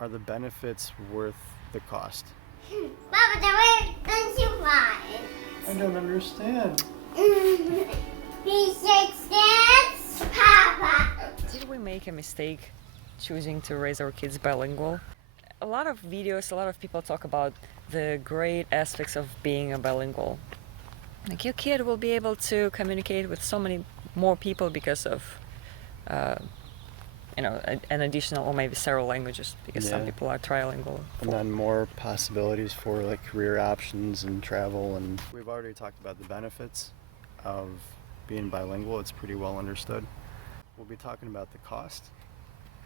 Are the benefits worth the cost? Papa, where don't you fly? I don't understand. He shakes hands, Papa. Did we make a mistake choosing to raise our kids bilingual? A lot of videos, a lot of people talk about the great aspects of being a bilingual. Like your kid will be able to communicate with so many more people because of, an additional or maybe several languages because some Yeah. people are trilingual. And then more possibilities for like career options and travel. And we've already talked about the benefits of being bilingual. It's pretty well understood. We'll be talking about the cost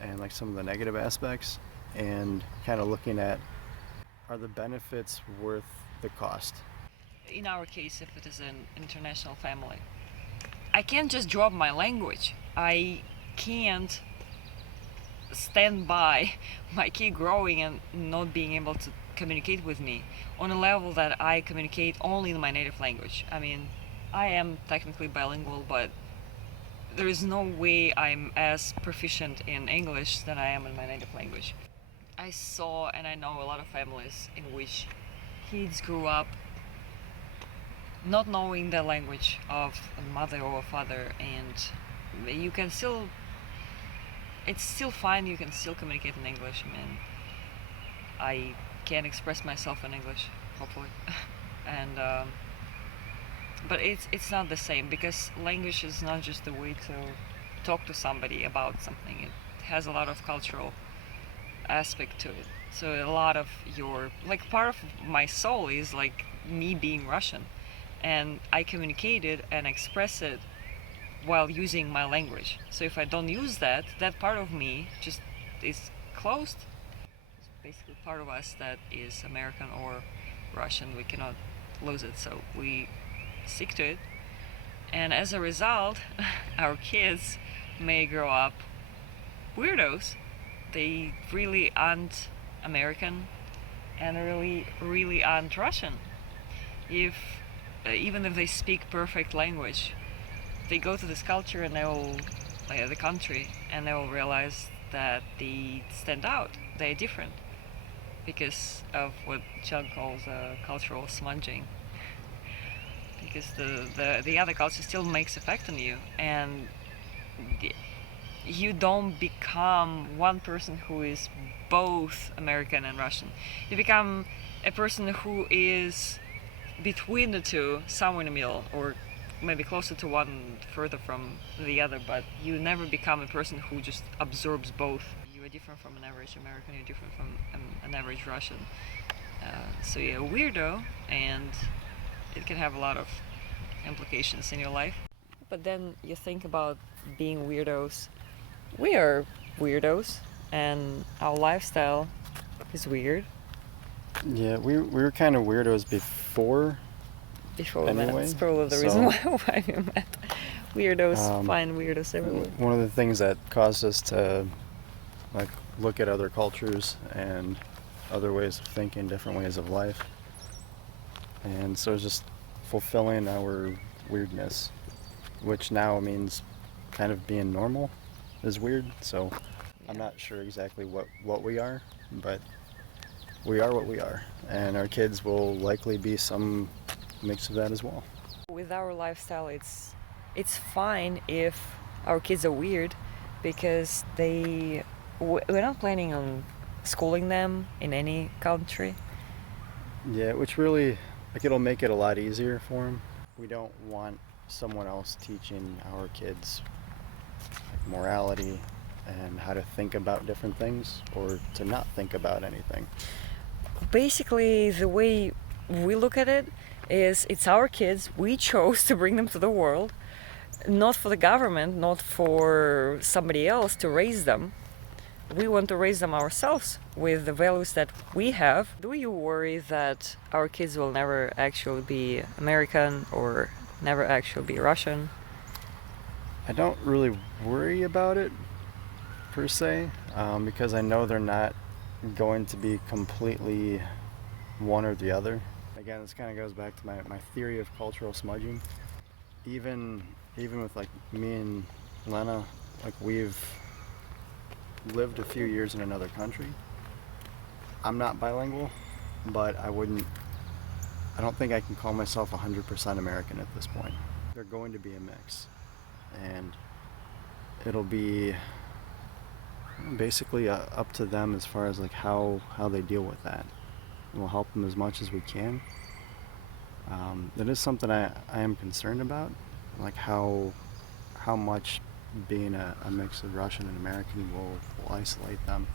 and like some of the negative aspects and kind of looking at, are the benefits worth the cost? In our case, if it is an international family, I can't just drop my language. I can't stand by my kid growing and not being able to communicate with me on a level that I communicate only in my native language. I mean, I am technically bilingual, but there is no way I'm as proficient in English than I am in my native language. I saw and I know a lot of families in which kids grew up not knowing the language of a mother or a father, and you can still, it's still fine, you can still communicate in English. I mean, I can express myself in English, hopefully. and but it's not the same, because language is not just a way to talk to somebody about something. It has a lot of cultural aspect to it. So a lot of your, like, part of my soul is like me being Russian, and I communicate it and express it while using my language. So if I don't use that, that part of me just is closed. It's basically part of us that is American or Russian. We cannot lose it, so we stick to it. And as a result, our kids may grow up weirdos. They really aren't American and really aren't Russian. If even if they speak perfect language, they go to this culture and they will, like, the country, and they will realize that they stand out. They're different because of what John calls cultural smudging. Because the other culture still makes effect on you, and you don't become one person who is both American and Russian. You become a person who is between the two, somewhere in the middle, or maybe closer to one, further from the other, but you never become a person who just absorbs both. You are different from an average American, you're different from an average Russian. So you're a weirdo, and it can have a lot of implications in your life. But then you think about being weirdos. We are weirdos, and our lifestyle is weird. Yeah, we were kind of weirdos before Before we met, anyway. that's probably the reason why we met. Weirdos find weirdos everywhere. One of the things that caused us to like look at other cultures and other ways of thinking, different ways of life, and so it's just fulfilling our weirdness, which now means kind of being normal is weird. So I'm not sure exactly what we are, but we are what we are, and our kids will likely be some mix of that as well. With our lifestyle, it's fine if our kids are weird, because we're not planning on schooling them in any country. Yeah, which really, like, it'll make it a lot easier for them. We don't want someone else teaching our kids like morality and how to think about different things, or to not think about anything. Basically, the way we look at it is, it's our kids. We chose to bring them to the world, not for the government, not for somebody else to raise them. We want to raise them ourselves with the values that we have. Do you worry that our kids will never actually be American or never actually be Russian? I don't really worry about it per se, because I know they're not going to be completely one or the other. Again, this kind of goes back to my theory of cultural smudging. Even with like me and Lena, like, we've lived a few years in another country, I'm not bilingual, but I don't think I can call myself 100% American at this point. They're going to be a mix, and it'll be basically up to them as far as like how they deal with that. We'll help them as much as we can. That is something I am concerned about, like how much being a mix of Russian and American will isolate them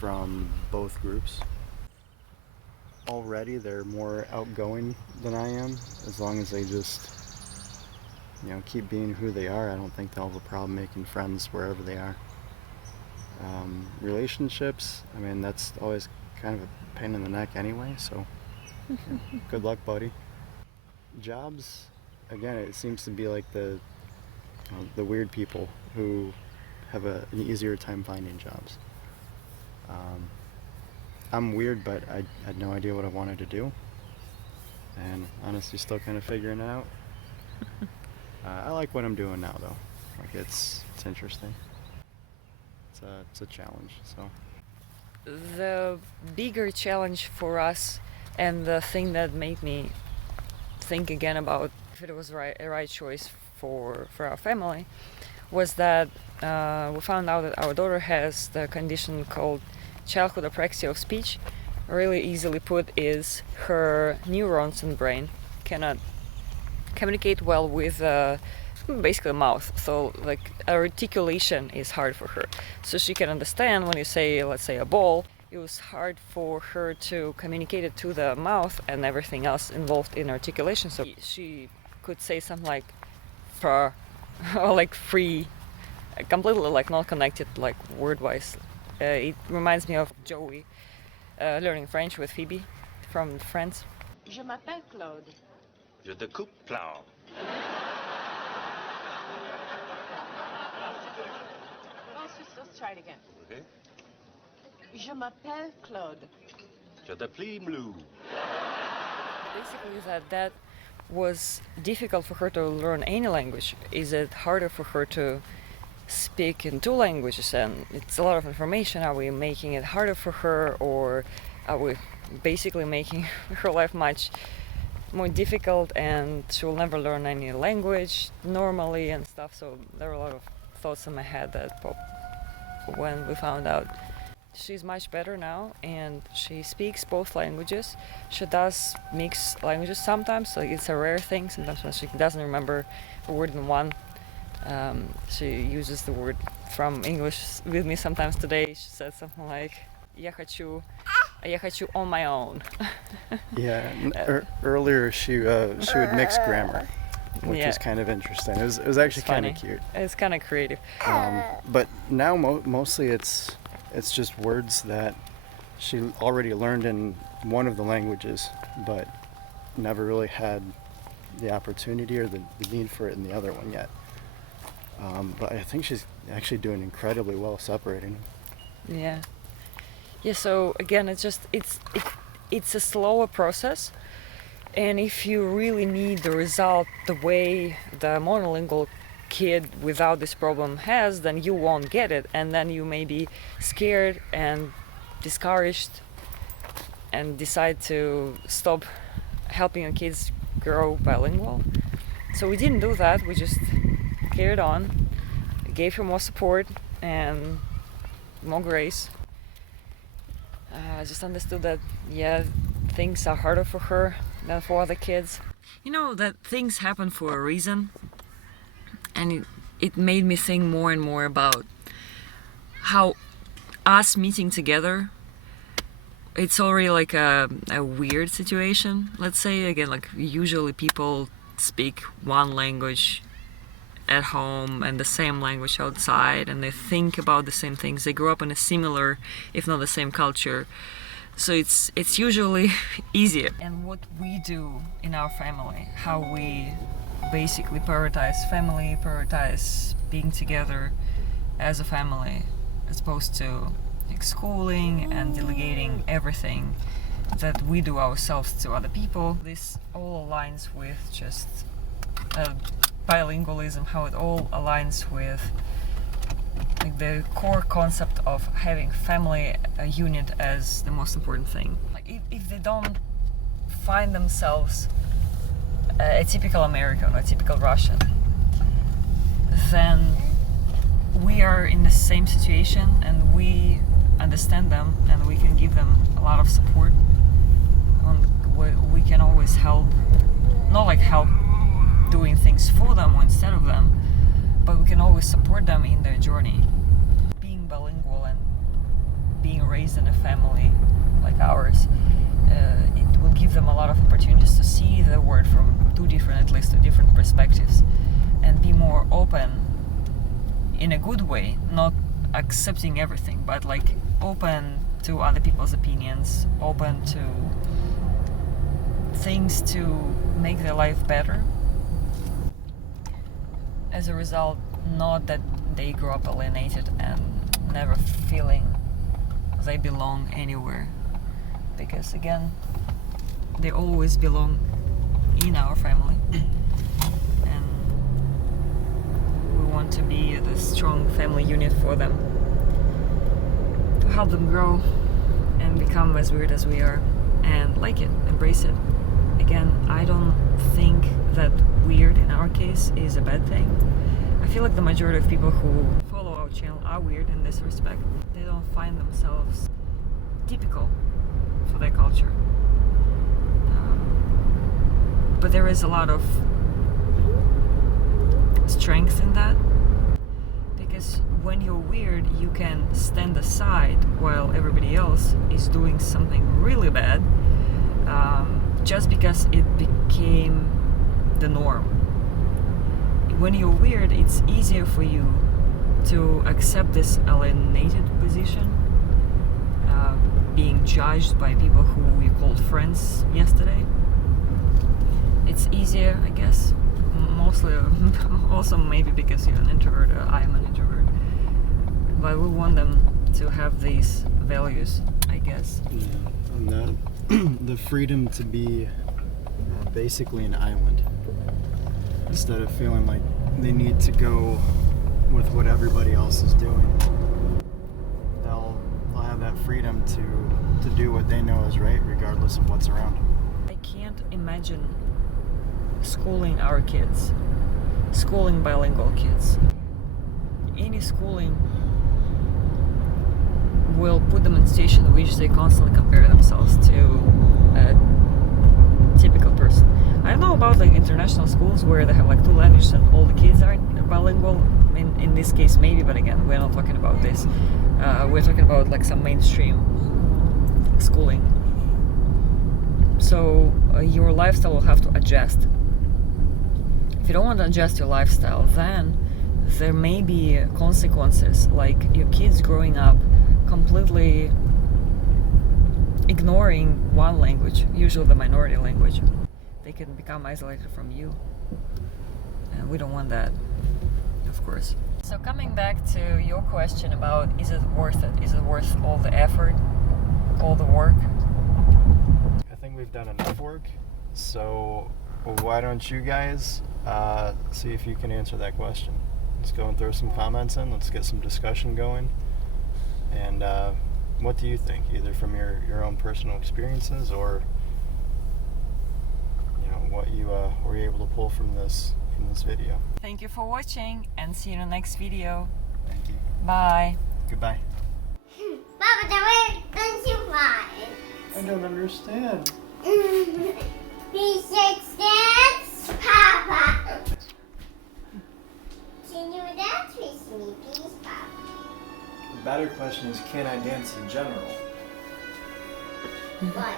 from both groups. Already they're more outgoing than I am. As long as they just keep being who they are, I don't think they'll have a problem making friends wherever they are. Relationships, I mean, that's always kind of a pain in the neck anyway, so good luck, buddy. Jobs, again, it seems to be like the weird people who have an easier time finding jobs. I'm weird, but I had no idea what I wanted to do, and honestly still kind of figuring it out. I like what I'm doing now, though. Like, it's interesting. It's a challenge. So The bigger challenge for us, and the thing that made me think again about if it was a right choice for our family, was that we found out that our daughter has the condition called childhood apraxia of speech. Really easily put is her neurons in the brain cannot communicate well with basically mouth, so like articulation is hard for her. So she can understand when you say, let's say, a ball, it was hard for her to communicate it to the mouth and everything else involved in articulation. So she could say something like fra or like free, completely like not connected like word-wise. It reminds me of Joey learning French with Phoebe from Friends. Je m'appelle Claude. Je te coupe plat. Let's try it again. Okay. Je m'appelle Claude. Je te plie blue. Basically that was difficult for her to learn any language. Is it harder for her to speak in two languages, and it's a lot of information? Are we making it harder for her, or are we basically making her life much more difficult, and she will never learn any language normally and stuff? So there were a lot of thoughts in my head that popped when we found out. She's much better now, and she speaks both languages. She does mix languages sometimes, like it's a rare thing. Sometimes when she doesn't remember a word in one, she uses the word from English with me sometimes. Today she said something like я хочу on my own. yeah, earlier she would mix grammar, which Yeah. is kind of interesting. It was actually It's kind of funny. cute. It's kind of creative. But now mostly it's just words that she already learned in one of the languages, but never really had the opportunity or the need for it in the other one yet. But I think she's actually doing incredibly well separating them. Yeah, so again, it's a slower process, and if you really need the result the way the monolingual kid without this problem has, then you won't get it, and then you may be scared and discouraged and decide to stop helping your kids grow bilingual. So we didn't do that. We just carried on, gave her more support and more grace. I just understood that, things are harder for her than for other kids. You know, that things happen for a reason, and it made me think more and more about how us meeting together, it's already like a weird situation. Let's say, again, like usually people speak one language at home and the same language outside, and they think about the same things. They grow up in a similar, if not the same, culture. So it's usually easier. And what we do in our family, how we basically prioritize family, prioritize being together as a family, as opposed to like schooling and delegating everything that we do ourselves to other people. This all aligns with just bilingualism, how it all aligns with like the core concept of having family unit as the most important thing. Like if they don't find themselves a typical American or a typical Russian, then we are in the same situation and we understand them and we can give them a lot of support. We can always help, not like help doing things for them or instead of them, but we can always support them in their journey. Being bilingual and being raised in a family like ours, it will give them a lot of opportunities to see the world from two different perspectives and be more open in a good way, not accepting everything, but like open to other people's opinions, open to things to make their life better. As a result, not that they grow up alienated and never feeling they belong anywhere, because again, they always belong in our family, and we want to be the strong family unit for them, to help them grow and become as weird as we are and like it, embrace it. Again, I don't think that weird in our case is a bad thing. I feel like the majority of people who follow our channel are weird in this respect. They don't find themselves typical for their culture. But there is a lot of strength in that, because when you're weird, you can stand aside while everybody else is doing something really bad, just because it became the norm. When you're weird, it's easier for you to accept this alienated position, being judged by people who you called friends yesterday. It's easier, I guess, mostly also maybe because you're an introvert, or I am an introvert, but we want them to have these values, I guess. Yeah, and the freedom to be basically an island, instead of feeling like they need to go with what everybody else is doing. They'll have that freedom to do what they know is right, regardless of what's around them. I can't imagine schooling our kids, schooling bilingual kids. Any schooling will put them in a situation in which they constantly compare themselves to a typical person. I don't know about like international schools where they have like two languages and all the kids are bilingual. In this case maybe, but again, we're not talking about this. We're talking about like some mainstream schooling. So your lifestyle will have to adjust. If you don't want to adjust your lifestyle, then there may be consequences, like your kids growing up completely ignoring one language, usually the minority language. They can become isolated from you, and we don't want that, of course. So coming back to your question about, is it worth it? Is it worth all the effort, all the work? I think we've done enough work, so why don't you guys see if you can answer that question. Let's go and throw some comments in, let's get some discussion going, and what do you think, either from your own personal experiences or what you were able to pull from this video. Thank you for watching, and see you in the next video. Thank you. Bye. Goodbye. Papa, where don't you fly? I don't understand. P6 dance, Papa. Can you dance with me, please, Papa? The better question is, can I dance in general? What?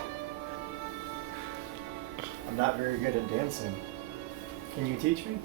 I'm not very good at dancing. Can you teach me?